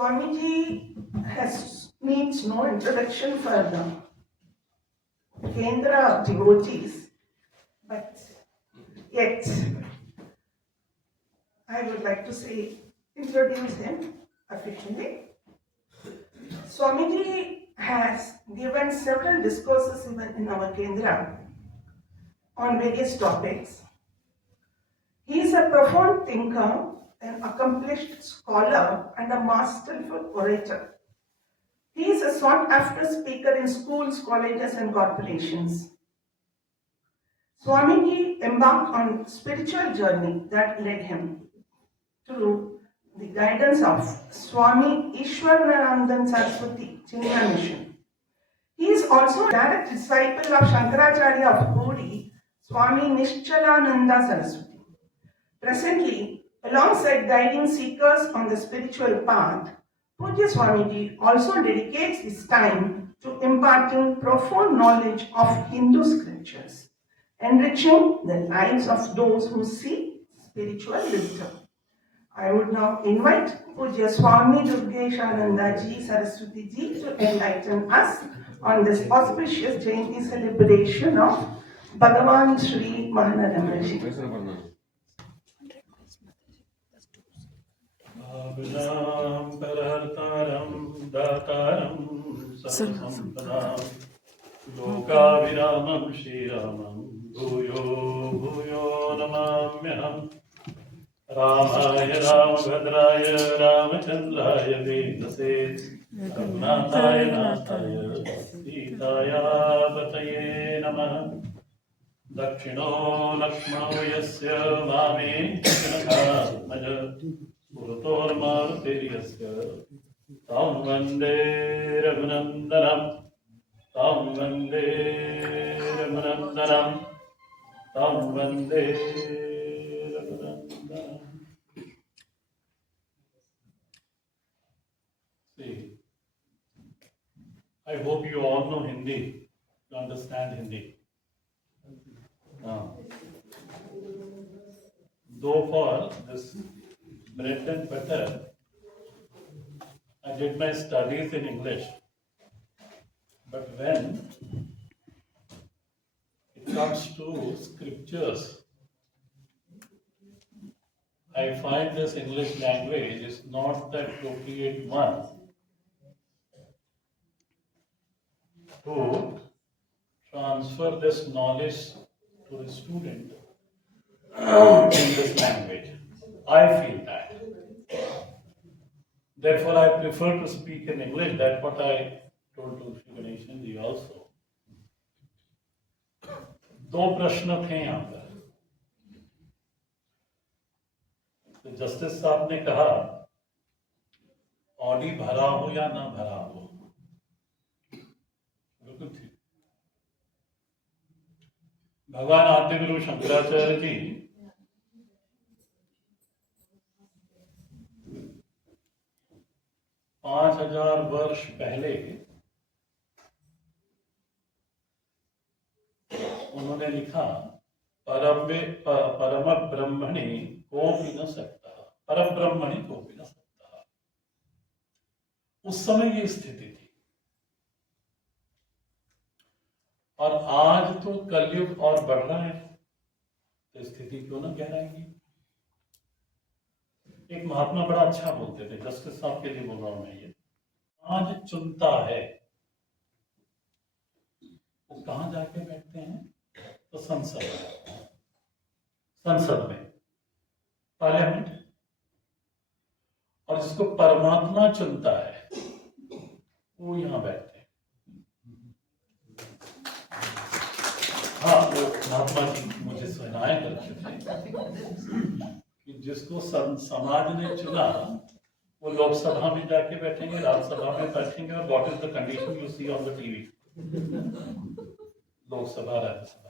Swamiji needs no introduction for the Kendra devotees, but yet I would like to introduce him officially. Swamiji has given several discourses in our Kendra on various topics. He is a profound thinker, an accomplished scholar, and a masterful orator. He is a sought-after speaker in schools, colleges, and corporations. Swamiji embarked on a spiritual journey that led him to the guidance of Swami Ishwaranandan Saraswati Chinmaya Mission. He is also a direct disciple of Shankaracharya of Puri, Swami Nishchalananda Saraswati. Presently, alongside guiding seekers on the spiritual path, Pujya Swamiji also dedicates his time to imparting profound knowledge of Hindu scriptures, enriching the lives of those who seek spiritual wisdom. I would now invite Pujya Swami Durgeshananda Ji Saraswati Ji to enlighten us on this auspicious Jayanti celebration of Bhagavan Sri Mahanarama Ji. परहर्तारं दातारं सर्वसम्पदां लोकाभिरामं श्रीरामं भूयो भूयो नमाम्यहम् रामाय रामभद्राय रामचन्द्राय वेदसे रघुनाथाय नाथाय सीतायापतये नमः दक्षिणो लक्ष्मणो यस्य वामे दक्षिणकात्मज पुरतोर्मारुतिर्यस्य तं वन्दे रघुनन्दनं तं वन्दे रघुनन्दनं तं वन्दे रघुनन्दनं। See, I hope you all know Hindi, you understand Hindi. Though for this bread and butter, I did my studies in English. But when it comes to scriptures, I find this English language is not the appropriate one to transfer this knowledge to the student in this language. I feel that. Therefore, I prefer to speak in English. That's what I told to Shri Ganeshan ji also. दो प्रश्न थे यहाँ पर। तो justice साहब ने कहा Audi भरा हो या ना भरा हो, बिल्कुल ठीक। भगवान आद्य गुरु शंकराचार्य जी पांच 5000 वर्ष पहले उन्होंने लिखा परम ब्रह्मणि कोपि न सकता, परम ब्रह्मणि कोपि न सकता। उस समय ये स्थिति थी और आज तो कलयुग और बढ़ रहा है, तो स्थिति क्यों ना गहराएगी। एक महात्मा बड़ा अच्छा बोलते थे, जस्टिस साहब के लिए बोल रहा हूं मैं, ये आज चुनता है वो कहां जाके बैठते हैं, तो संसद में, पार्लियामेंट। और जिसको परमात्मा चुनता है वो यहां बैठते हैं। हाँ, वो महात्मा जी मुझे सुनाया करते थे कि जिसको समाज ने चुना वो लोकसभा में जाके बैठेंगे, राज्यसभा में बैठेंगे, और what is the condition you see on the TV, Lok Sabha Rajya Sabha.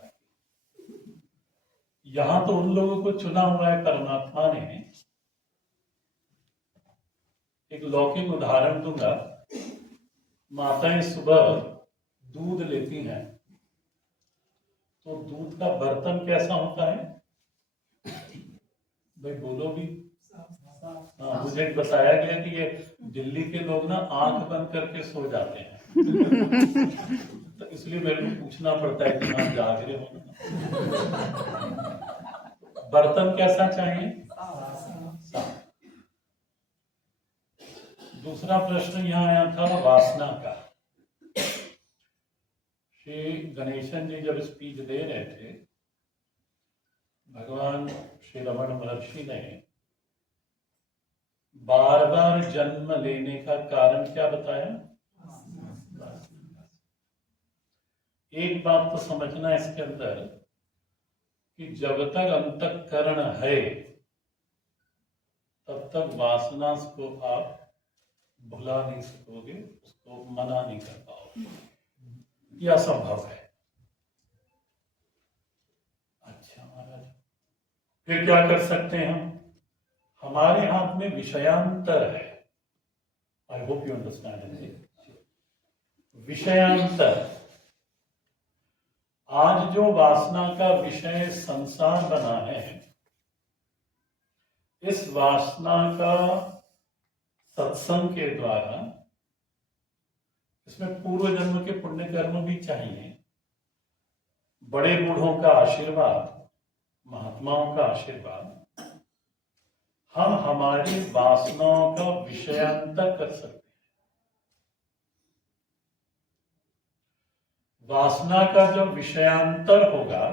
यहां तो उन लोगों को चुना हुआ है परमात्मा ने। एक लौकिक उदाहरण दूंगा। माताएं सुबह दूध लेती हैं तो दूध का बर्तन कैसा होता है भाई, बोलो भी, हाँ, मुझे बताया गया कि ये दिल्ली के लोग ना आंख बंद करके सो जाते हैं। तो इसलिए मेरे को पूछना पड़ता है कि हाँ जाग रहे हो ना। बर्तन कैसा चाहिए? साफ। दूसरा प्रश्न यहाँ आया था वासना का। श्री गणेशन जी जब स्पीच दे रहे थे, भगवान श्री रमण महर्षि ने बार बार जन्म लेने का कारण क्या बताया? एक बात तो समझना इसके अंदर कि जब तक अंतःकरण है तब तक वासना को आप भुला नहीं सकोगे, उसको मना नहीं कर पाओगे, यह असंभव है। अच्छा महाराज, फिर क्या कर सकते हैं हम? हमारे हाथ में विषयांतर है। I hope you understand. विषयांतर, आज जो वासना का विषय संसार बना है, इस वासना का सत्संग के द्वारा, इसमें पूर्व जन्म के पुण्य कर्म भी चाहिए, बड़े बूढ़ों का आशीर्वाद, महात्माओं का आशीर्वाद, हम हमारी वासनाओं का विषयांतर कर सकते हैं। वासना का जब विषयांतर होगा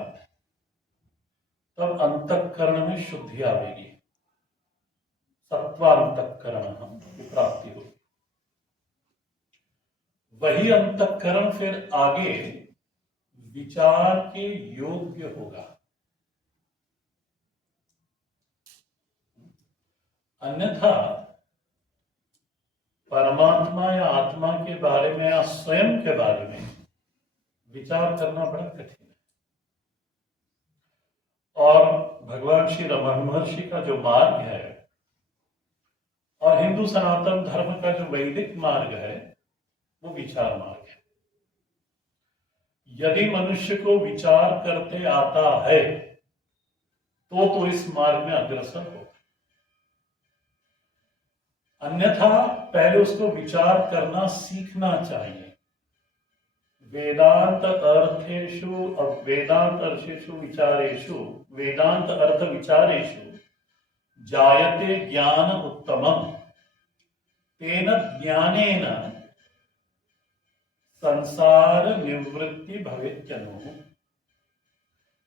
तब अंतःकरण में शुद्धि आएगी, सत्वांतःकरण हम की प्राप्ति होगी। वही अंतःकरण फिर आगे विचार के योग्य होगा। अन्यथा परमात्मा या आत्मा के बारे में या स्वयं के बारे में विचार करना बड़ा कठिन है। और भगवान श्री रमण महर्षि का जो मार्ग है और हिंदू सनातन धर्म का जो वैदिक मार्ग है, वो विचार मार्ग है। यदि मनुष्य को विचार करते आता है तो इस मार्ग में अग्रसर हो, अन्यथा पहले उसको विचार करना सीखना चाहिए। वेदांत अर्थेषु विचारेषु वेदांत अर्थ विचारेषु जायते ज्ञान उत्तमम तेन ज्ञानेन संसार निवृत्ति भवेत्यनु।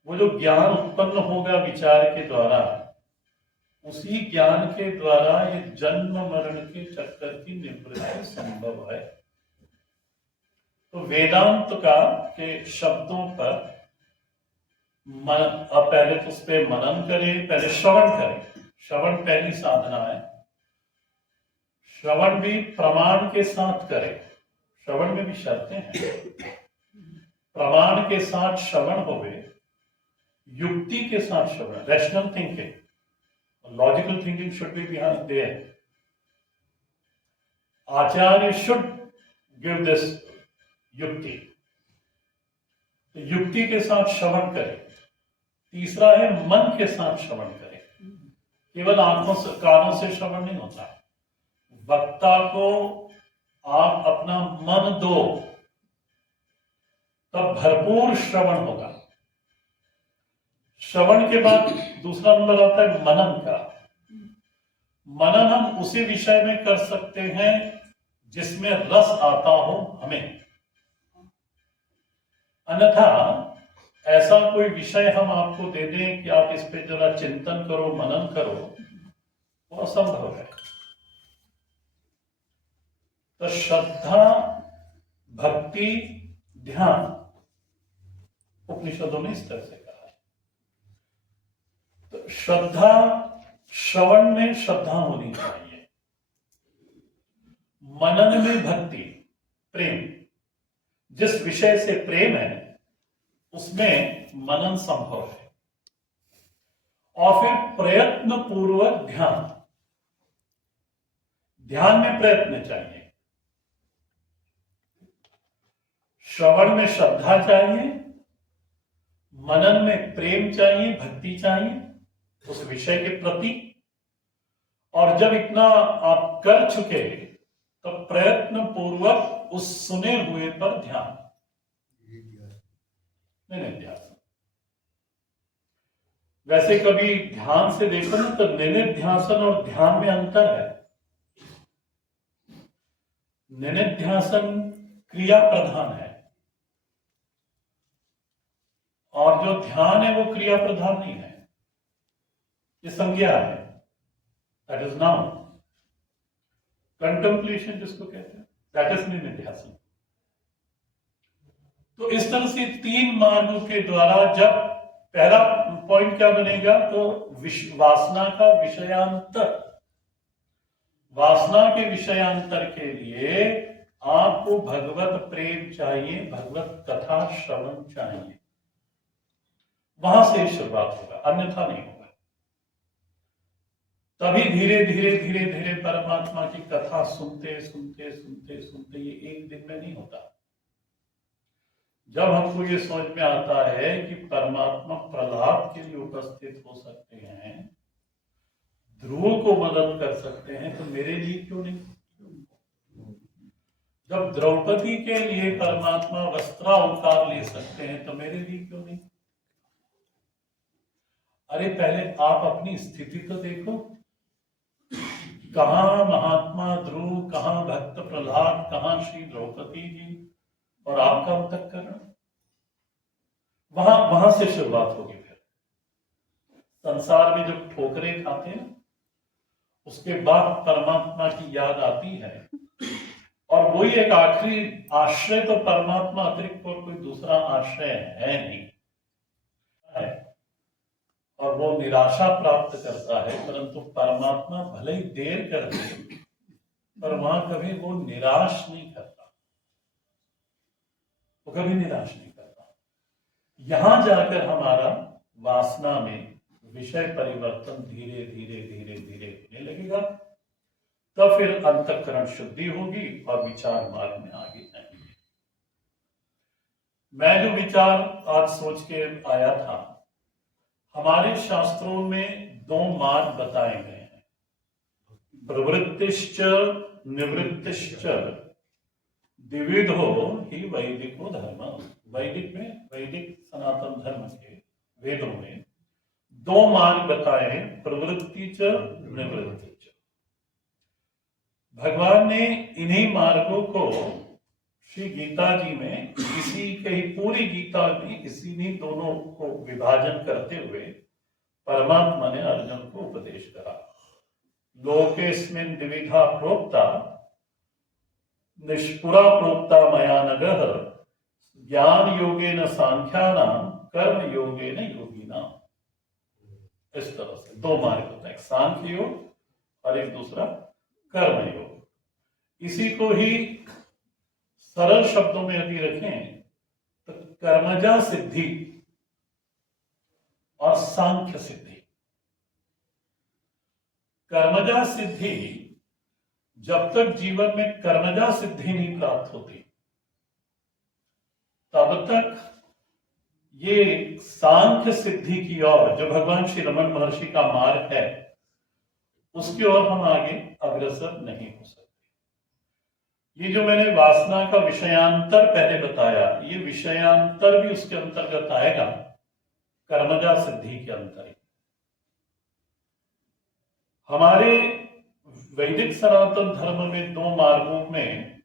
वो जो ज्ञान उत्पन्न होगा विचार के द्वारा, उसी ज्ञान के द्वारा ये जन्म मरण के चक्कर की निवृत्ति संभव है। तो वेदांत का के शब्दों पर अब पहले तो उस पर मनन करें, पहले श्रवण करें। श्रवण पहली साधना है। श्रवण भी प्रमाण के साथ करें। श्रवण में भी शर्तें हैं। प्रमाण के साथ श्रवण होवे, युक्ति के साथ श्रवण, rational thinking, logical thinking should be behind there. Acharya should give this yukti, तो युक्ति के साथ श्रवण करें। तीसरा है मन के साथ श्रवण करें। केवल आंखों से कानों से श्रवण नहीं होता, वक्ता को आप अपना मन दो तब भरपूर श्रवण होगा। श्रवण के बाद दूसरा नंबर आता है मनन का। मनन हम उसी विषय में कर सकते हैं जिसमें रस आता हो हमें, अन्यथा ऐसा कोई विषय हम आपको दे दें कि आप इस पे जरा चिंतन करो, मनन करो, वो असंभव है। तो श्रद्धा, भक्ति, ध्यान, उपनिषदों ने इस तरह से कहा है। तो श्रद्धा, श्रवण में श्रद्धा होनी चाहिए, मनन में भक्ति, प्रेम, जिस विषय से प्रेम है उसमें मनन संभव है। और फिर प्रयत्न पूर्वक ध्यान, ध्यान में प्रयत्न चाहिए। श्रवण में श्रद्धा चाहिए, मनन में प्रेम चाहिए, भक्ति चाहिए उस विषय के प्रति, और जब इतना आप कर चुके तो प्रयत्न पूर्वक उस सुने हुए पर ध्यान, निधिध्यासन। वैसे कभी ध्यान से देखो ना तो निधिध्यासन और ध्यान में अंतर है। निधिध्यासन क्रिया प्रधान है और जो ध्यान है वो क्रिया प्रधान नहीं है, ये संज्ञा है, दैट इज नाउन। कंटेम्पलेशन जिसको कहते हैं, दैट इज निधिध्यासन। तो इस तरह से 3 मार्गों के द्वारा जब पहला पॉइंट क्या बनेगा तो वासना का विषयांतर, वासना के विषयांतर के लिए आपको भगवत प्रेम चाहिए, भगवत कथा श्रवण चाहिए, वहां से शुरुआत होगा, अन्यथा नहीं होगा। तभी धीरे धीरे धीरे धीरे परमात्मा की कथा सुनते सुनते सुनते सुनते, ये एक दिन में नहीं होता। जब हमको ये समझ में आता है कि परमात्मा प्रहलाद के लिए उपस्थित हो सकते हैं, ध्रुव को मदद कर सकते हैं, तो मेरे लिए क्यों नहीं? जब द्रौपदी के लिए परमात्मा वस्त्रावतार ले सकते हैं, तो मेरे लिए क्यों नहीं? अरे पहले आप अपनी स्थिति तो देखो, कहां महात्मा ध्रुव, कहां भक्त प्रहलाद, कहां श्री द्रौपदी जी, और आपका अंतःकरण। वहां से शुरुआत होगी। फिर संसार में जब ठोकरें खाते हैं उसके बाद परमात्मा की याद आती है, और वही एक आखिरी आश्रय, तो परमात्मा अतिरिक्त और कोई दूसरा आश्रय है नहीं है, और वो निराशा प्राप्त करता है। परंतु परमात्मा भले ही देर कर दे पर वहां कभी वो निराश नहीं करता, वो कभी निराश नहीं करता। यहां जाकर हमारा वासना में विषय परिवर्तन धीरे धीरे धीरे धीरे होने लगेगा, तब फिर अंतःकरण शुद्धि होगी और विचार मार्ग में आगे जाएंगे। मैं जो विचार आज सोच के आया था, हमारे शास्त्रों में 2 मार्ग बताए गए हैं, प्रवृत्तिश्च निवृत्तिश्च द्विविधो ही वैदिको धर्म। वैदिक में, वैदिक सनातन धर्म के वेदों में 2 मार्ग बताए हैं, प्रवृत्ति च निवृत्ति च। भगवान ने इन्हीं मार्गों को श्री गीता जी में, इसी के ही पूरी गीता में इसी दोनों को विभाजन करते हुए परमात्मा ने अर्जुन को उपदेश करा। लोकेस्मिन् द्विविधा प्रोक्ता निष्पुरा प्रोक्ता मया नगः, ज्ञान योगेन सांख्यानाम कर्म योगेन योगिनाम। इस तरह से 2 मार्ग होता है, एक सांख्य योग और एक दूसरा कर्म योग। इसी को ही सरल शब्दों में यदि रखें तो कर्मजा सिद्धि और सांख्य सिद्धि। कर्मजा सिद्धि, जब तक जीवन में कर्मजा सिद्धि नहीं प्राप्त होती तब तक ये सांख्य सिद्धि की ओर, जो भगवान श्री रमन महर्षि का मार्ग है, उसकी ओर हम आगे अग्रसर नहीं हो सकते। ये जो मैंने वासना का विषयांतर पहले बताया, ये विषयांतर भी उसके अंतर्गत आएगा, कर्मजा सिद्धि के अंतर्गत। हमारे वैदिक सनातन धर्म में 2 मार्गों में,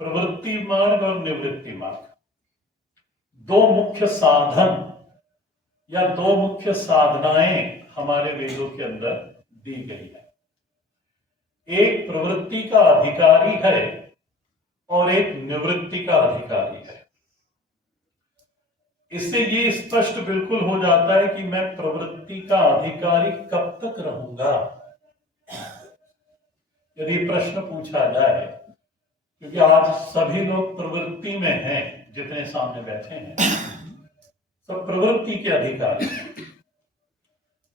प्रवृत्ति मार्ग और निवृत्ति मार्ग, 2 मुख्य साधन या 2 मुख्य साधनाएं हमारे वेदों के अंदर दी गई है। एक प्रवृत्ति का अधिकारी है और एक निवृत्ति का अधिकारी है। इससे ये स्पष्ट बिल्कुल हो जाता है कि मैं प्रवृत्ति का अधिकारी कब तक रहूंगा। यदि प्रश्न पूछा जाए, क्योंकि आज सभी लोग प्रवृत्ति में हैं, जितने सामने बैठे हैं सब प्रवृत्ति के अधिकारी हैं,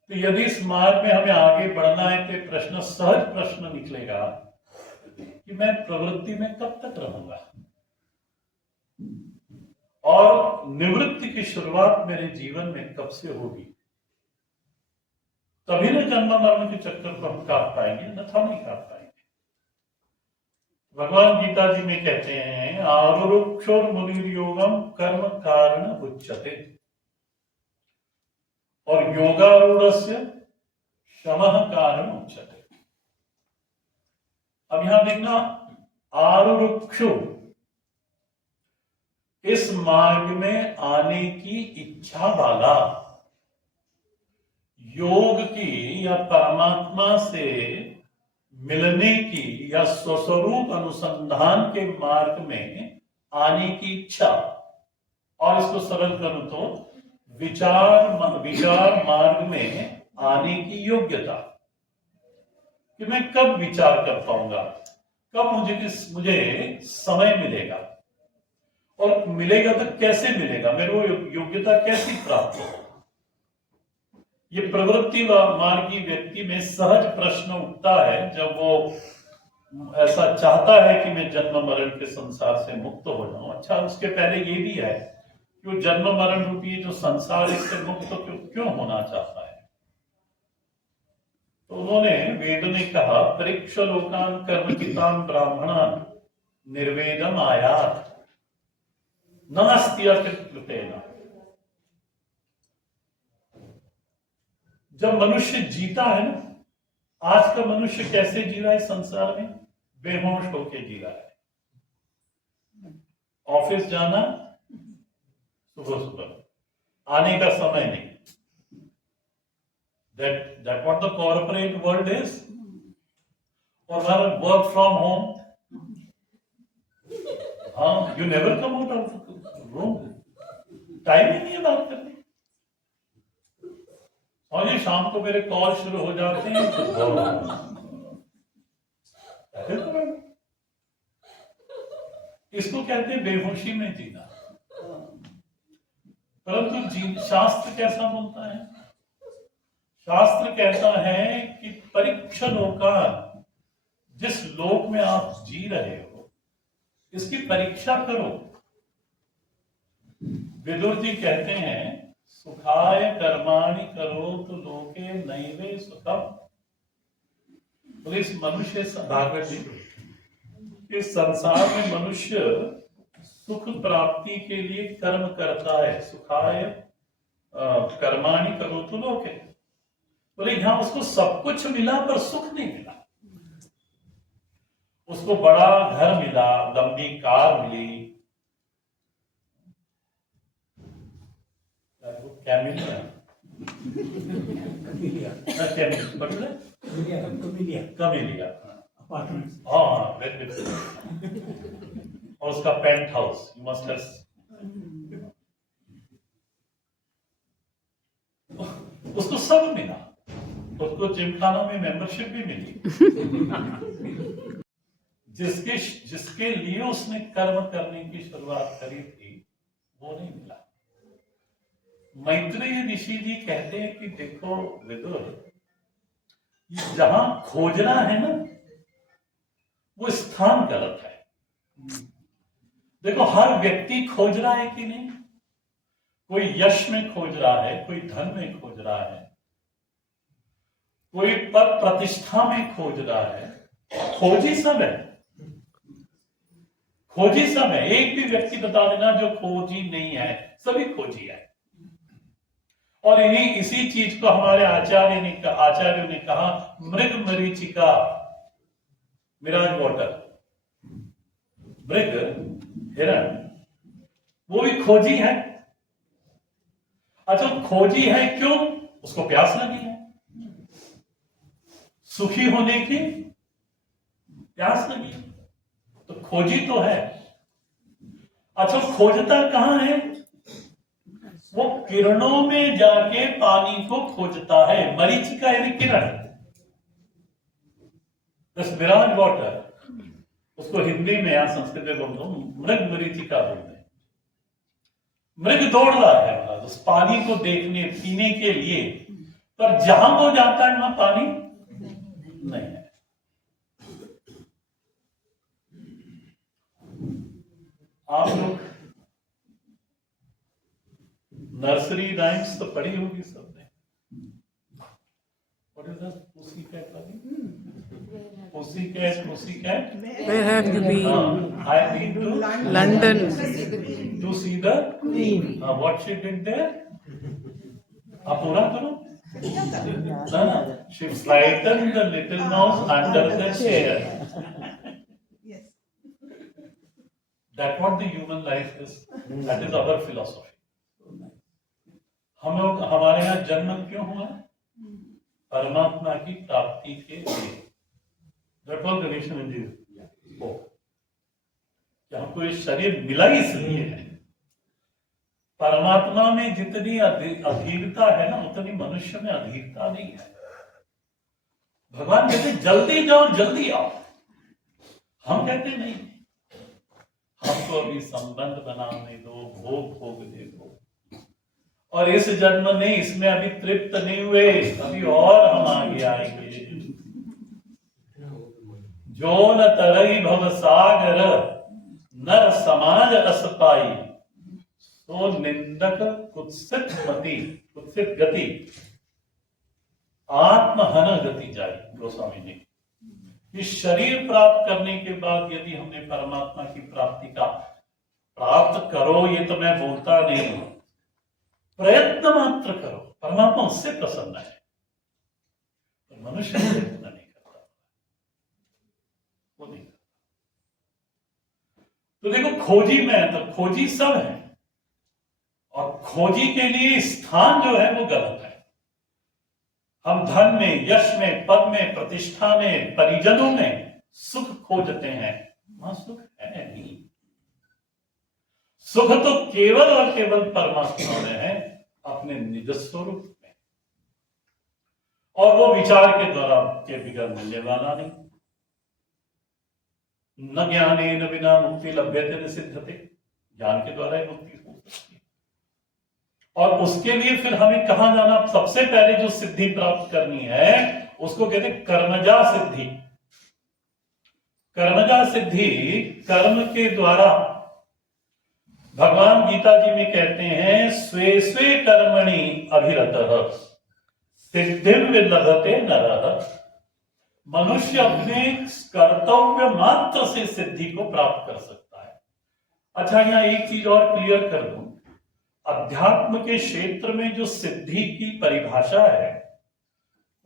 तो यदि इस मार्ग में हमें आगे बढ़ना है तो प्रश्न, सहज प्रश्न निकलेगा कि मैं प्रवृत्ति में कब तक रहूंगा, और निवृत्ति की शुरुआत मेरे जीवन में कब से होगी। तभी ना जन्म मरण के चक्कर को हम काट पाएंगे, अन्यथा नहीं काट पाएंगे। भगवान गीता जी में कहते हैं आरुरुक्षोर मुनिर्योगम कर्म कारण उच्यते और योगारूढ़स्य शमः कारण उच्यते। अब यहां देखना, आरुरुक्षु इस मार्ग में आने की इच्छा वाला, योग की या परमात्मा से मिलने की या स्वस्वरूप अनुसंधान के मार्ग में आने की इच्छा, और इसको सरल करूं तो विचार मार्ग में आने की योग्यता, कि मैं कब विचार कर पाऊंगा, कब मुझे समय मिलेगा, और मिलेगा तो कैसे मिलेगा, मेरे को योग्यता कैसी प्राप्त हो। ये प्रवृत्ति मार्गी व्यक्ति में सहज प्रश्न उठता है जब वो ऐसा चाहता है कि मैं जन्म मरण के संसार से मुक्त हो जाऊं। अच्छा, उसके पहले ये भी है कि वो जन्म मरण रूपी जो संसार इससे मुक्त क्यों होना चाहता है। तो उन्होंने, वेद ने कहा परीक्ष लोकान कर्मचितान ब्राह्मणान निर्वेदम आयात नास्ति कृतेन। जब मनुष्य जीता है ना, आज का मनुष्य कैसे जी रहा है संसार में, बेहोश होके जी रहा है। ऑफिस जाना सुबह सुबह, आने का समय नहीं। that what the corporate world is, or work from home. हाँ, you never come out of room, time ही नहीं है बात करने। और ये शाम को मेरे कॉल शुरू हो जाते हैं इसको कहते हैं बेहोशी में जीना। परंतु शास्त्र कैसा बोलता है? शास्त्र कहता है कि परीक्ष लोकान, जिस लोक में आप जी रहे हो इसकी परीक्षा करो। विदुर जी कहते हैं सुखाय कर्माणि करोतु लोके नैवे सुखम। तो इस मनुष्य भागवत जी, इस संसार में मनुष्य सुख प्राप्ति के लिए कर्म करता है। सुखाय कर्माणि करोतु लोके, बोले यहां उसको सब कुछ मिला पर सुख नहीं मिला। उसको बड़ा घर मिला, लंबी कार मिली, कैमिलिया हाँ, और उसका paint house, you must have, उसको सब मिला। उसको जिमखाना में मेंबरशिप भी मिली। जिसके लिए उसने कर्म करने की शुरुआत करी थी वो नहीं मिला। मैत्रेय ऋषि जी कहते हैं कि देखो विदुर, जहां खोजना है ना वो स्थान गलत है। देखो हर व्यक्ति खोज रहा है कि नहीं, कोई यश में खोज रहा है, कोई धन में खोज रहा है, कोई पद प्रतिष्ठा में खोज रहा है। खोजी सब है, खोजी सब है। एक भी व्यक्ति बता देना जो खोजी नहीं है, सभी खोजी है। और इसी चीज को हमारे आचार्यों ने कहा मृग मरीचिका मिराज वाटर। मृग हिरण वो भी खोजी है। अच्छा, खोजी है क्यों? उसको प्यास लगी है, सुखी होने की प्यास लगी, तो खोजी तो है। अच्छा, खोजता कहां है? वो किरणों में जाके पानी को खोजता है। मरीचिका यानी किरण, मिराज वाटर, उसको हिंदी में या संस्कृत में बोलते हो मृग मरीचिका बोलते हैं। मृग दौड़ रहा है उस पानी को देखने पीने के लिए, पर जहां वो जाता है वहां पानी नहीं है। आप लोग नर्सरी राइम्स तो पढ़ी होगी सबने। What is that? Pussycat Bunny? Pussycat. Where have you been? I been to London. to see the Queen. What she did there? पूरा करो. She frightened the little mouse under the chair. Yes. That's what the human life is. That is our philosophy. हम लोग हमारे यहाँ जन्म क्यों हुआ? परमात्मा की प्राप्ति के लिए. That was the reason in Jesus spoke. कि हमको ये शरीर मिला ही इसलिए है. परमात्मा में जितनी अधीरता है ना, उतनी मनुष्य में अधीरता नहीं है. भगवान कहते जल्दी जाओ जल्दी आओ. हम कहते नहीं, हमको अभी संबंध बनाने दो, भोग भोगने दो. और इस जन्म में इसमें अभी तृप्त नहीं हुए, अभी और हम आगे आएंगे. जो न तरई भव सागर नर समाज अस पाई, तो निंदक कुत्सित मति कुत्सित गति आत्महन गति जाए. गोस्वामी जी, इस शरीर प्राप्त करने के बाद यदि हमने परमात्मा की प्राप्ति का प्राप्त करो, ये तो मैं बोलता नहीं हूं, प्रयत्न मात्र करो. परमात्मा उससे प्रसन्न है, पर मनुष्य प्रयत्न नहीं करता. वो नहीं करता. तो देखो, खोजी में तो खोजी सब है, और खोजी के लिए स्थान जो है वो गलत है. हम धन में, यश में, पद में, प्रतिष्ठा में, परिजनों में सुख खोजते हैं. वहां सुख है नहीं. सुख तो केवल और केवल परमात्मा में है, अपने निज स्वरूप में. और वो विचार के द्वारा के बिगड़ मिलने वाला नहीं. न ज्ञानेन बिना मुक्ति लभ्यते न सिद्धते. ज्ञान के द्वारा ही मुक्ति हो सकती है. और उसके लिए फिर हमें कहां जाना? सबसे पहले जो सिद्धि प्राप्त करनी है उसको कहते हैं कर्मजा सिद्धि. कर्मजा सिद्धि कर्म के द्वारा. भगवान गीता जी में कहते हैं, स्वे स्वे कर्मणि अभिरतः सिद्धिं विलभते नरः. मनुष्य अपने कर्तव्य मात्र से सिद्धि को प्राप्त कर सकता है. अच्छा, यहां एक चीज और क्लियर कर दूं. अध्यात्म के क्षेत्र में जो सिद्धि की परिभाषा है,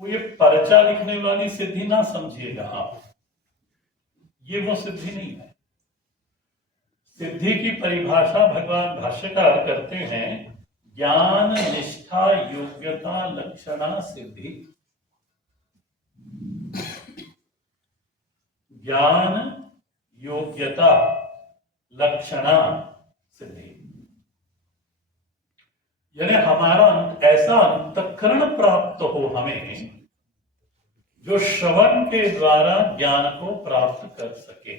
वो ये पर्चा लिखने वाली सिद्धि ना समझिएगा आप. ये वो सिद्धि नहीं है. सिद्धि की परिभाषा भगवान भाष्यकार करते हैं, ज्ञान निष्ठा योग्यता लक्षणा सिद्धि. ज्ञान योग्यता लक्षणा सिद्धि. यानी हमारा ऐसा अंतःकरण प्राप्त हो हमें, जो श्रवण के द्वारा ज्ञान को प्राप्त कर सके.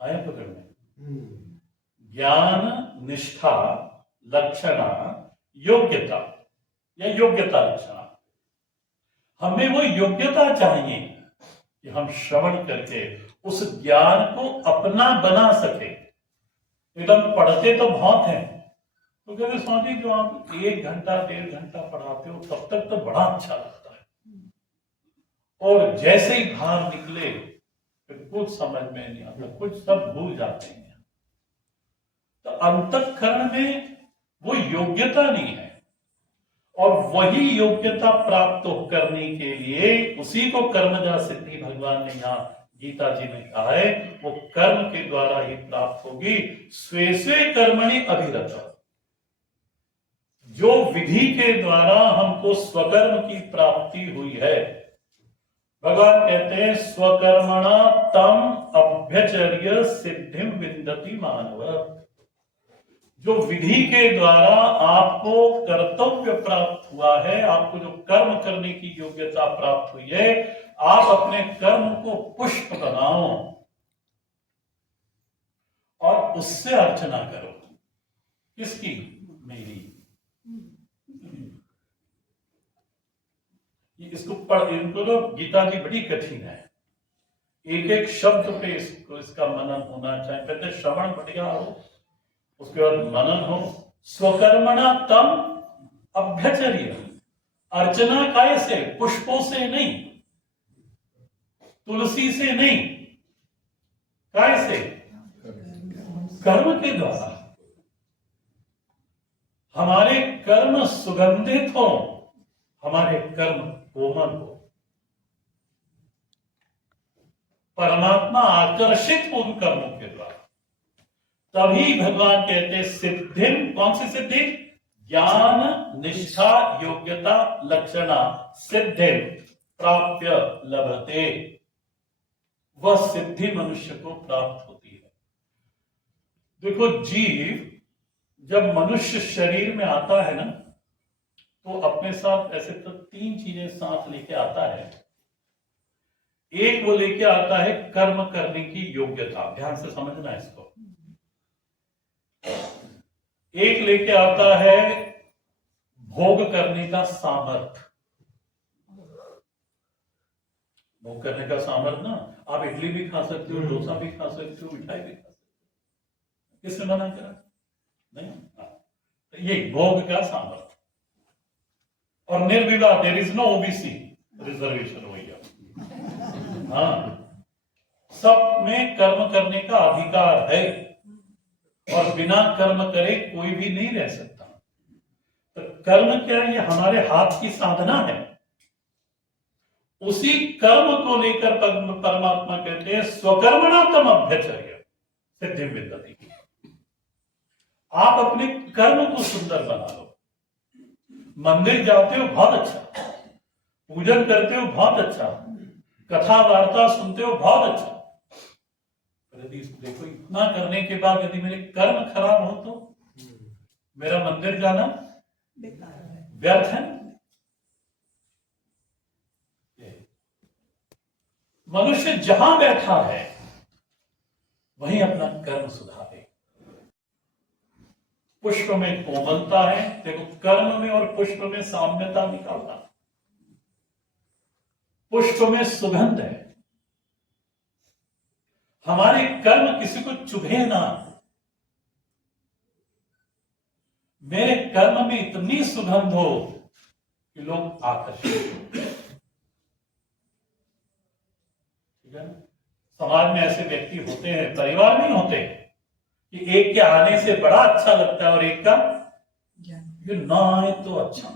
आया पकड़ में? ज्ञान निष्ठा लक्षणा योग्यता या योग्यता लक्षणा. हमें वो योग्यता चाहिए कि हम श्रवण करके उस ज्ञान को अपना बना सके. एकदम पढ़ते तो बहुत हैं, तो कहते स्वामी जो आप 1 घंटा 1.5 घंटा पढ़ाते हो, तब तक तो बड़ा अच्छा लगता है, और जैसे ही बाहर निकले फिर कुछ समझ में नहीं आता, कुछ सब भूल जाते हैं. तो अंतःकरण में वो योग्यता नहीं है. और वही योग्यता प्राप्त करने के लिए उसी को कर्मजा सिद्धि भगवान ने यहाँ गीता जी में कहा है, वो कर्म के द्वारा ही प्राप्त होगी. स्वे स्वे कर्मणि अभिरत. जो विधि के द्वारा हमको स्वकर्म की प्राप्ति हुई है, भगवान कहते हैं स्वकर्मणा तम अभ्यचर्य सिद्धिम विन्दति मानव. जो विधि के द्वारा आपको कर्तव्य प्राप्त हुआ है, आपको जो कर्म करने की योग्यता प्राप्त हुई है, आप अपने कर्म को पुष्प बनाओ और उससे अर्चना करो. किसकी? मेरी. इसको पढ़, इनको तो गीता जी बड़ी कठिन है. एक एक शब्द पे इसका मनन होना चाहिए. पहले श्रवण बढ़िया हो, उसके बाद मनन हो. स्वकर्मणा तम अभ्यचर्य. अर्चना काय से? पुष्पों से नहीं, तुलसी से नहीं, काय से? कर्म के द्वारा। हमारे कर्म सुगंधित हो, हमारे कर्म कोमल हो, परमात्मा आकर्षित हो उन कर्मों के द्वारा, तभी भगवान कहते सिद्धिम। कौन सी सिद्धि? ज्ञान निष्ठा योग्यता लक्षणा सिद्धिम प्राप्य लभते। वह सिद्धि मनुष्य को प्राप्त होती है। देखो, जीव जब मनुष्य शरीर में आता है ना, तो अपने साथ ऐसे तो 3 चीजें साथ लेके आता है। एक वो लेके आता है कर्म करने की योग्यता, ध्यान से समझना इसको। एक लेके आता है भोग करने का सामर्थ्य। भोग करने का सामर्थ्य ना, आप इडली भी खा सकते हो, डोसा भी खा सकते हो, मिठाई भी खा सकते हो। किसने मना करा? नहीं। तो ये भोग का सामर्थ्य। और निर्विवाद, there is no OBC reservation हो गया। हाँ, सब में कर्म करने का अधिकार है, और बिना कर्म करे कोई भी नहीं रह सकता। तो कर्म क्या है? ये हमारे हाथ की साधना है। उसी कर्म को लेकर परमात्मा कहते हैं स्वकर्मणा तम अभ्यचर्य सिद्धि विद्यति। आप अपने कर्म को सुंदर बना लो। मंदिर जाते हो, बहुत अच्छा। पूजन करते हो, बहुत अच्छा। कथा वार्ता सुनते हो, बहुत अच्छा। यदि देखो, इतना करने के बाद यदि मेरे कर्म खराब हो तो मेरा मंदिर जाना व्यर्थ है। मनुष्य जहां बैठा है वहीं अपना कर्म सुधारे। पुष्प में कोमलता है, देखो कर्म में और पुष्प में साम्यता निकालना। पुष्प में सुगंध है। हमारे कर्म किसी को चुभे ना। मेरे कर्म में इतनी सुगंध हो कि लोग आकर्षित हो। ठीक है? समाज में ऐसे व्यक्ति होते हैं, परिवार में होते कि एक के आने से बड़ा अच्छा लगता है और एक का ये ना आए तो अच्छा।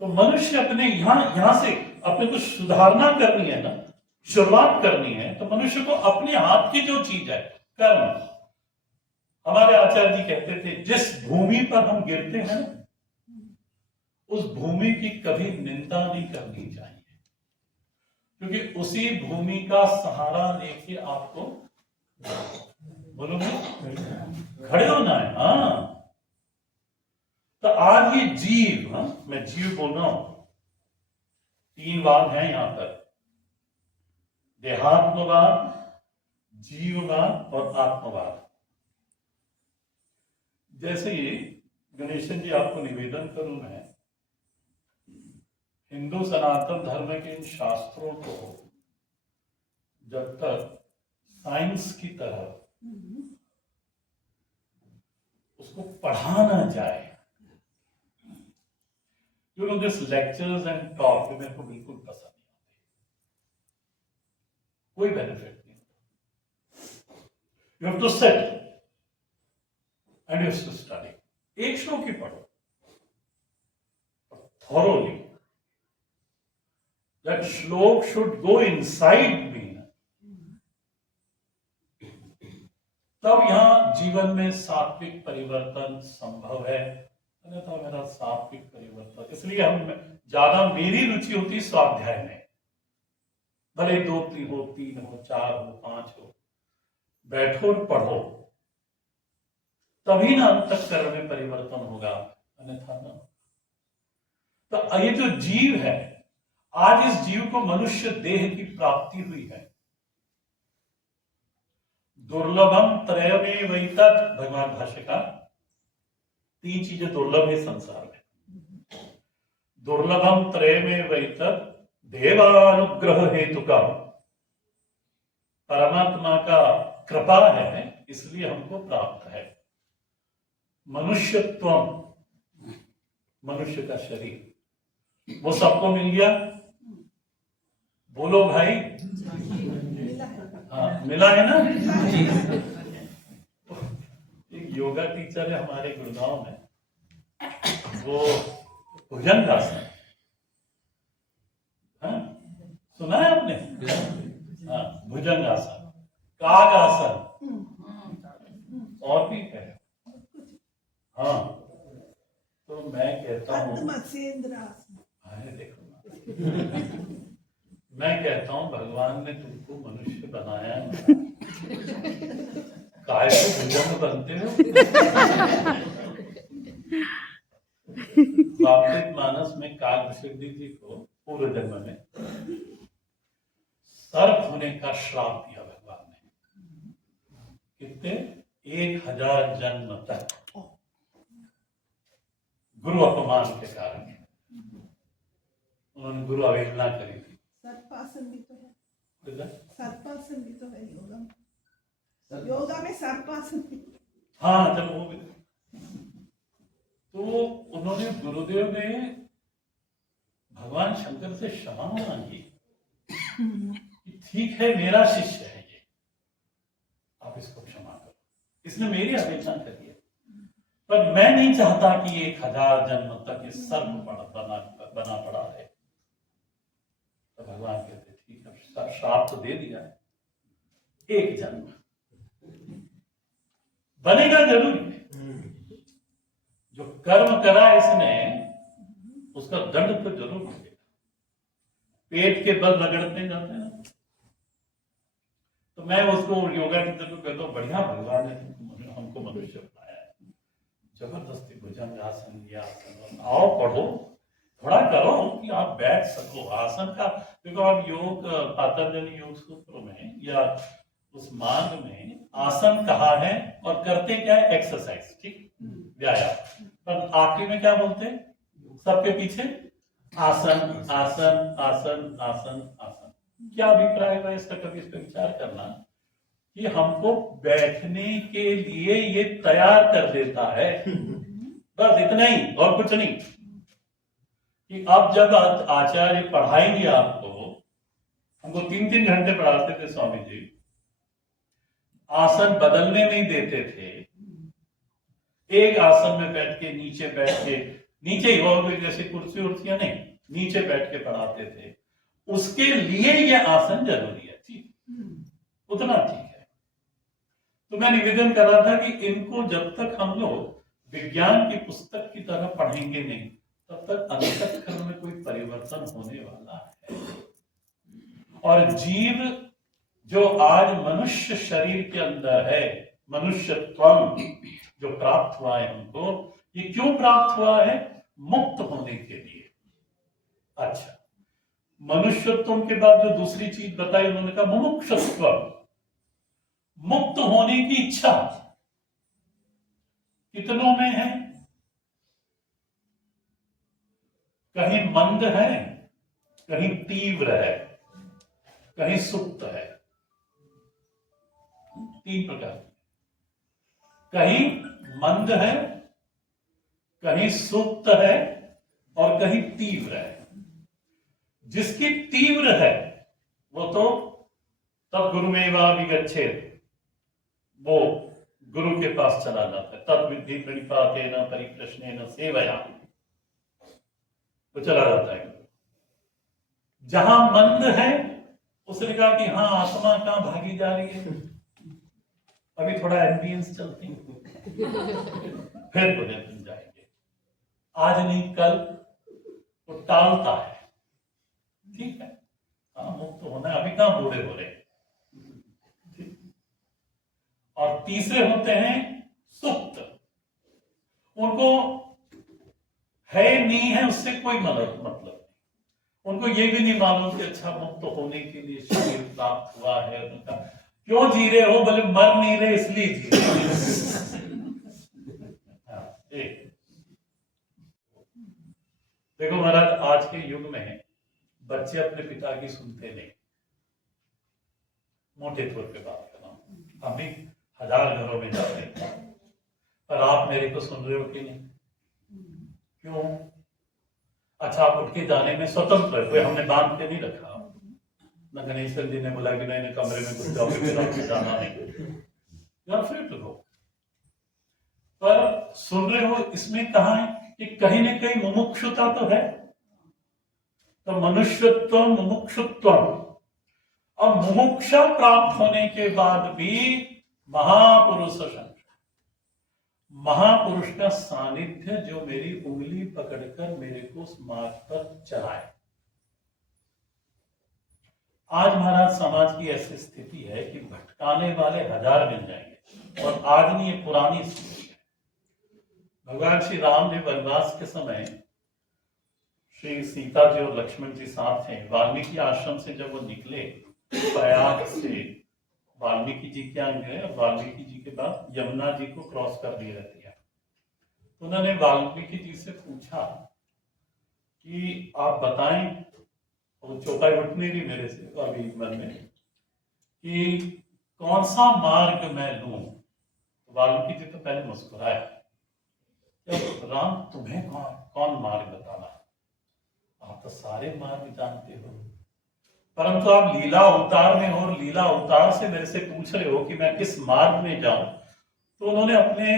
तो मनुष्य अपने यहां से अपने को सुधारना करनी है ना, शुरुआत करनी है, तो मनुष्य को अपने हाथ की जो चीज है कर्म। हमारे आचार्य जी कहते थे, जिस भूमि पर हम गिरते हैं उस भूमि की कभी निंदा नहीं करनी चाहिए, क्योंकि उसी भूमि का सहारा लेके आपको, बोलो खड़े होना है। हाँ, तो आज ये जीव, मैं जीव बोल रहा हूं, 3 वाद है यहां पर, देहात्मवाद, जीववाद और आत्मवाद। जैसे ये गणेशन जी आपको निवेदन करूं मैं, हिंदू सनातन धर्म के इन शास्त्रों को जब तक साइंस की तरह उसको पढ़ा ना जाए, you know this lectures and talk मेरे को बिल्कुल पसंद नहीं आते, कोई बेनिफिट नहीं। You have to sit and you have to study. एक श्लोक ही पढ़ो thoroughly, that shloka should go inside me, तब यहां जीवन में सात्विक परिवर्तन संभव है। अन्यथा मेरा सात्विक परिवर्तन, इसलिए हम ज्यादा, मेरी रुचि होती स्वाध्याय में, भले 2 हो, 3 हो, 4 हो, 5 हो, बैठो और पढ़ो, तभी ना अंतःकरण में परिवर्तन होगा, अन्यथा ना। तो ये जो जीव है, आज इस जीव को मनुष्य देह की प्राप्ति हुई है। दुर्लभम त्रयमेवैतत्, भगवान भाष्यकार, 3 चीजें दुर्लभ है संसार में। दुर्लभम त्रयमेवैतत् देवानुग्रह हेतुकम, परमात्मा का कृपा है इसलिए हमको प्राप्त है। मनुष्यत्व, मनुष्य का शरीर, वो सबको मिल गया। बोलो भाई, हाँ मिला है ना। एक योगा टीचर है हमारे गुड़गांव में, वो भुजंगासन, हाँ सुना है आपने? हाँ, भुजंगासन, कागासन और भी है। हाँ, तो मैं कहता हूँ, देखो मैं कहता हूँ भगवान ने तुमको मनुष्य बनाया है, काय को भुजंग बनते हो। रामचरितमानस में काकभूषणी जी को पूर्व जन्म में सर्प होने का श्राप दिया भगवान ने। कितने? 1000 जन्म तक गुरु अपमान के कारण उन्होंने गुरु अवहेलना करी थी। सर्पासन भी तो है, है? सर्पासन भी तो है योगा में, योगा में सर्पासन भी। हाँ जब वो भी तो उन्होंने, गुरुदेव ने भगवान शंकर से क्षमा मांगी कि ठीक है मेरा शिष्य है ये, आप इसको क्षमा करो, इसने मेरी अपेक्षा करी है, पर मैं नहीं चाहता कि 1000 जन्म तक ये सर्प बना पड़ा है। तो भगवान कहते ठीक है, श्राप तो दे दिया है, एक जन्म बनेगा जरूर है। जो कर्म करा इसने उसका दंड तो जरूर मिलेगा। पेट के बल रगड़ते जाते हैं ना, तो मैं उसको योगा टीचर को कहता हूँ बढ़िया भगवान ने हमको मनुष्य बनाया है, जबरदस्ती भुजंगासन या आसन, आओ पढ़ो, थोड़ा करो कि आप बैठ सको। आसन का देखो, आप योग पातंजलि योग सूत्र में या उस मार्ग में आसन कहा है और करते क्या है? एक्सरसाइज, ठीक, व्यायाम। पर आखिर में क्या बोलते हैं सबके पीछे? आसन आसन आसन आसन आसन। क्या अभिप्राय है इसका? कभी इस पर विचार करना कि हमको बैठने के लिए ये तैयार कर देता है, बस इतना ही और कुछ नहीं। कि अब जब आचार्य पढ़ाएंगे आपको, हमको 3-3 घंटे पढ़ाते थे स्वामी जी, आसन बदलने नहीं देते थे, एक आसन में बैठ के नीचे ही, और जैसे कुर्सी उर्सियां नहीं, नीचे बैठ के पढ़ाते थे। उसके लिए यह आसन जरूरी है, ठीक, उतना ठीक है। तो मैं निवेदन कर रहा था कि इनको जब तक हम लोग विज्ञान की पुस्तक की तरह पढ़ेंगे नहीं, तब तक अंतःकरण में कोई परिवर्तन होने वाला है। और जीव जो आज मनुष्य शरीर के अंदर है, मनुष्यत्व जो प्राप्त हुआ है हमको, ये क्यों प्राप्त हुआ है? मुक्त होने के लिए। अच्छा, मनुष्यत्व के बाद जो दूसरी चीज बताई उन्होंने कहा मुमुक्षुत्व, मुक्त होने की इच्छा कितनों में है? कहीं मंद है, कहीं तीव्र है, कहीं सुप्त है। 3 प्रकार, कहीं मंद है, कहीं सुप्त है और कहीं तीव्र है। जिसकी तीव्र है वो तो तब गुरुमेवाभिगच्छेत्, वो गुरु के पास चला जाता है। तब विद्धि प्रणिपातेन परिप्रश्नेन सेवया, वो चला जाता है। जहां मंद है उसने कहा कि हाँ आत्मा कहां भागी जा रही है, अभी थोड़ा एम्बियंस चलती है, फिर बोले तुम जाएंगे, आज नहीं कल, तो टालता है। ठीक है, हाँ मुक्त होना है, अभी कहां बूढ़े हो रहे। और तीसरे होते हैं सुप्त, उनको है नहीं है उससे कोई मतलब नहीं, उनको ये भी नहीं मालूम कि अच्छा मुक्त होने के लिए शरीर प्राप्त हुआ है। उनका क्यों जी रहे हो? बोले मर नहीं रहे इसलिए जी रहे। देखो महाराज, आज के युग में बच्चे अपने पिता की सुनते नहीं, मोटे तौर पे बात कर रहा हूं, हम भी 1000 घरों में जाते हैं, पर आप मेरे को सुन रहे हो कि नहीं? क्यों? अच्छा, आप उठ के जाने में स्वतंत्र है, कोई हमने बांध के नहीं रखा ना। गणेश्वर जी ने बोला कि नहीं कमरे में घुस जाओगे, फिर आपको जाना नहीं, या फ्री टू गो। पर सुन रहे हो, इसमें कहा है कि कहीं ना कहीं मुमुक्षुता तो है। तो मनुष्यत्व मुमुक्षुत्व, अब मुमुक्षा प्राप्त होने के बाद भी महापुरुष महापुरुष का सानिध्य जो मेरी उंगली पकड़कर मेरे को उस मार्ग पर चलाए। आज महाराज समाज की ऐसी स्थिति है कि भटकाने वाले हजार मिल जाएंगे, और आज नहीं, ये पुरानी स्थिति है। भगवान श्री राम जी वनवास के समय श्री सीता जी और लक्ष्मण जी साथ थे। वाल्मीकि आश्रम से जब वो निकले प्रयाग से, वाल्मीकि जी क्या गए, वाल्मीकि जी के बाद यमुना जी को क्रॉस कर दिए रहती है। तो उन्होंने वाल्मीकि जी से पूछा कि आप बताएं, वो चौपाई उठ नहीं रही मेरे से अभी मन में, कि कौन सा मार्ग मैं लूं। तो वाल्मीकि जी तो पहले मुस्कुराए, राम तुम्हें कौन मार्ग बताना, आप तो सारे मार्ग जानते हो, परंतु आप लीला अवतार में हो, और लीला अवतार से मेरे से पूछ रहे हो कि मैं किस मार्ग में जाऊं। तो उन्होंने अपने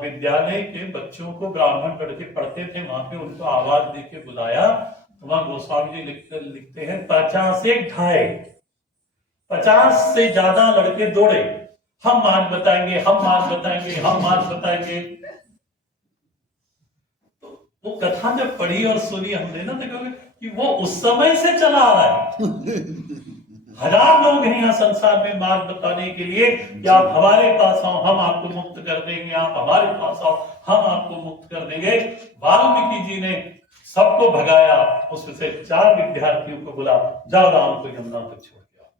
विद्यालय के बच्चों को, ब्राह्मण लड़के पढ़ते थे वहां पे, उनको आवाज दे के बुलाया। तो वहां गोस्वामी जी लिखते हैं 50 से ज्यादा लड़के दौड़े, हम मार्ग बताएंगे, हम मार्ग बताएंगे, हम मार्ग बताएंगे। तो वो कथा जब पढ़ी और सुनी हमने ना, देखोगे कि वो उस समय से चला आ रहा है। हजार लोग हैं यहाँ संसार में मार्ग बताने के लिए कि आप हमारे पास आओ, हम आपको मुक्त कर देंगे, आप हमारे पास आओ, हम आपको मुक्त कर देंगे। वाल्मीकि जी ने सबको भगाया, उसमें से 4 विद्यार्थियों को बोला जाओ राम को यमुना तक छोड़ के आओ।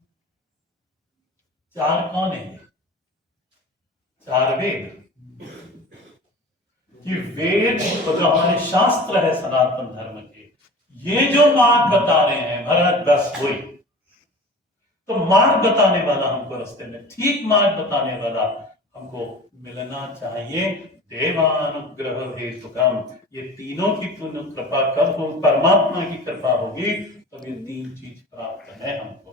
4 कौन है? 4 वेद, कि वेद जो हमारे शास्त्र है सनातन धर्म के, ये जो मार्ग बता रहे हैं महाराज, बस वही। तो मार्ग बताने वाला हमको रास्ते में, ठीक मार्ग बताने वाला हमको मिलना चाहिए। देवानुग्रह हेतुकम, ये तीनों की पूर्ण कृपा कब हो? परमात्मा की कृपा होगी तब ये 3 चीज प्राप्त है हमको।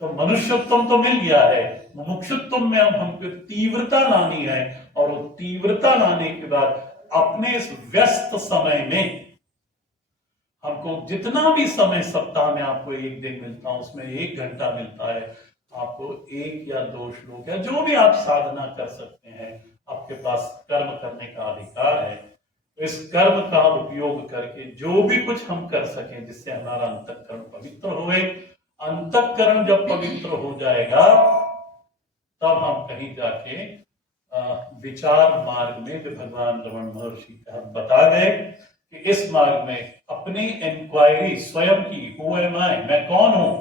तो मनुष्यत्व तो मिल गया है, मुमुक्षुत्व में अब हमको तीव्रता लानी है, और वो तीव्रता लाने के बाद अपने इस व्यस्त समय में हमको जितना भी समय सप्ताह में आपको 1 दिन मिलता है, उसमें 1 घंटा मिलता है, आपको 1 या 2 श्लोक या जो भी आप साधना कर सकते हैं, आपके पास कर्म करने का अधिकार है। इस कर्म का उपयोग करके जो भी कुछ हम कर सकें जिससे हमारा अंतःकरण पवित्र होए। अंतःकरण जब पवित्र हो जाएगा तब हम कहीं जाके विचार मार्ग में, जो भगवान रमण महर्षि बता गए कि इस मार्ग में अपनी इंक्वायरी स्वयं की, हु एम आई, मैं कौन हूं,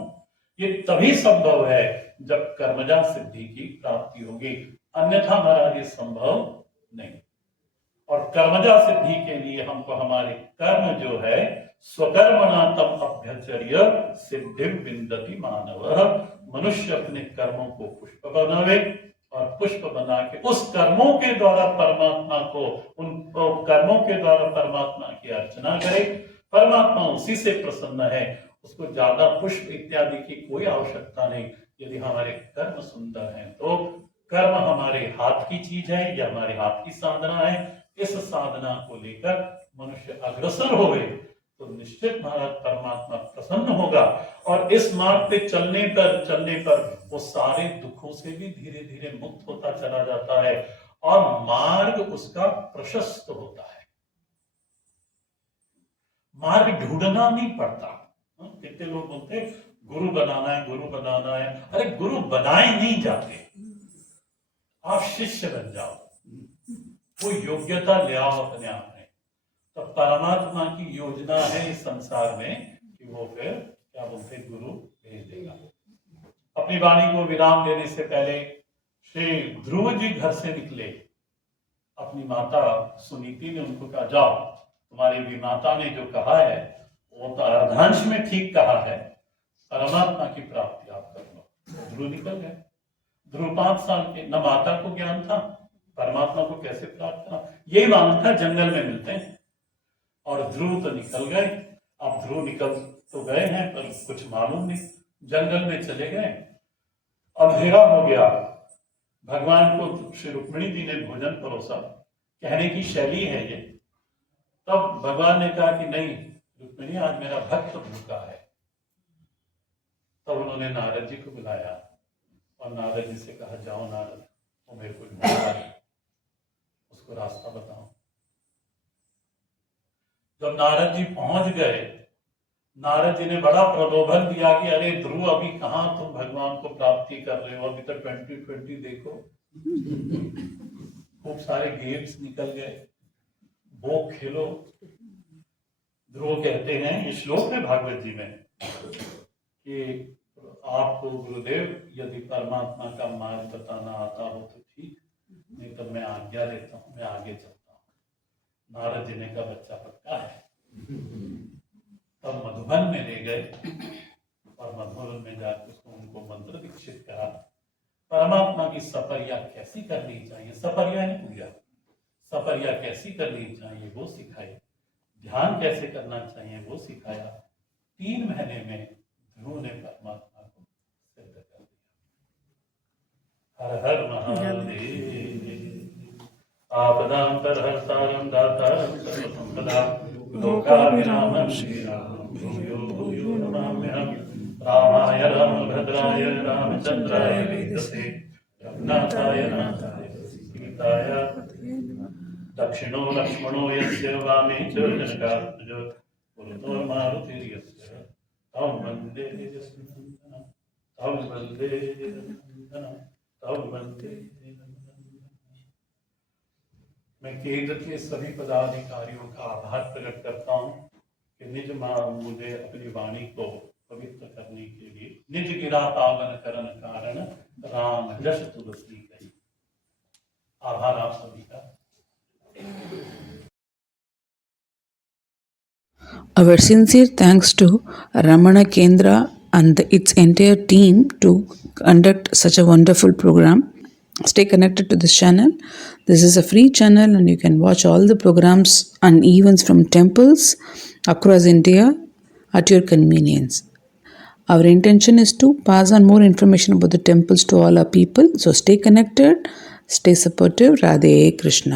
ये तभी संभव है जब कर्मजा सिद्धि की प्राप्ति होगी, अन्यथा महाराज ये संभव नहीं। और कर्मजा सिद्धि के लिए हमको हमारे कर्म जो है, स्वकर्मणा तम अभ्यचर्य सिद्धि विंदति मानव, मनुष्य अपने कर्मों को पुष्प बनावे, और पुष्प बना के उस कर्मों के द्वारा परमात्मा को, उन कर्मों के द्वारा परमात्मा की अर्चना करे। परमात्मा उसी से प्रसन्न है, उसको ज्यादा पुष्प इत्यादि की कोई आवश्यकता नहीं। यदि हमारे कर्म सुंदर हैं तो कर्म हमारे हाथ की चीज है, या हमारे हाथ की साधना है। इस साधना को लेकर मनुष्य अग्रसर होवे तो निश्चित महाराज परमात्मा प्रसन्न होगा, और इस मार्ग पे चलने पर वो सारे दुखों से भी धीरे धीरे मुक्त होता चला जाता है, और मार्ग उसका प्रशस्त होता है। मार्ग ढूंढना नहीं पड़ता। कितने लोग बोलते हैं गुरु बनाना है, गुरु बनाना है। अरे गुरु बनाए नहीं जाते, आप शिष्य बन जाओ, वो योग्यता ले आओ अपने आप में। तो परमात्मा की योजना है इस संसार में कि वो फिर क्या बोलते गुरु भेज देगा। अपनी वाणी को विराम देने से पहले श्री ध्रुव जी घर से निकले, अपनी माता सुनीति ने उनको कहा जाओ, तुम्हारी विमाता ने जो कहा है वो तो अर्धांश में ठीक कहा है, परमात्मा की प्राप्ति आप कर लो। ध्रुव निकल गए। ध्रुव 5 साल के, न माता को ज्ञान था परमात्मा को कैसे प्राप्त करना, यही मालूम था जंगल में मिलते हैं। और ध्रुव तो निकल गए। अब ध्रुव निकल तो गए हैं पर कुछ मालूम नहीं, जंगल में चले गए, अंधेरा हो गया। भगवान को श्री रुक्मिणी जी ने भोजन परोसा, कहने की शैली है ये। तब भगवान ने कहा कि नहीं रुक्मिणी, आज मेरा भक्त भूखा है। तब उन्होंने नारद जी को बुलाया और नारद जी से कहा, जाओ नारद, वो मेरे को ढूंढ रहा है, उसको रास्ता बताओ। जब नारद जी पहुंच गए, नारद जी ने बड़ा प्रलोभन दिया कि अरे ध्रुव, अभी कहाँ तुम भगवान को प्राप्ति कर रहे हो, अभी तो 2020 देखो। खूब सारे गेम्स निकल गए, वो खेलो। ध्रुव कहते हैं, ये श्लोक है भागवत जी में कि आपको गुरुदेव यदि परमात्मा का मार्ग बताना आता हो तो ठीक, नहीं तो मैं आज्ञा देता हूँ, मैं आगे चलता हूँ। नारद जी ने कहा, बच्चा पक्का है। तब मधुबन में ले गए और मधुबन में जाकर उसको उनको मंत्र दीक्षित करा। परमात्मा की सपरिया कैसी करनी चाहिए, सपरिया है पूजा, सपरिया कैसी करनी चाहिए वो सिखाई, ध्यान कैसे करना चाहिए वो सिखाया। 3 महीने में ध्रुव ने परमात्मा को सिद्ध कर दिया। हर हर महादेव। आपदां परहर्तारं दातारं सर्वसंपदां लोकाभिरामं श्रीरामं भूयो भूयो नमाम्यहम्। रामाय रामभद्राय रामचन्द्राय वेदसे रघुनाथाय नाथाय सीताय दक्षिणो लक्ष्मणो यस्य वामे च जनकात्मजो पुरतो मारुतिर्यस्य तं वन्दे जगन्नाथं, तं वन्दे जगन्नाथं, तं वन्दे जगन्नाथं। मैं केंद्र के सभी पदाधिकारियों का आभार प्रकट करता हूँ कि निज मुझे अपनी वाणी को पवित्र करने के लिए निज गिरा पावन करन कारण राम जस तुलसी कही। आभार आप सभी का। Our sincere thanks to Ramana Kendra and its entire team to conduct such a wonderful program. Stay connected to this channel. This is a free channel and you can watch all the programs and events from temples across India at your convenience. Our intention is to pass on more information about the temples to all our people. So stay connected, stay supportive. Radhe Krishna.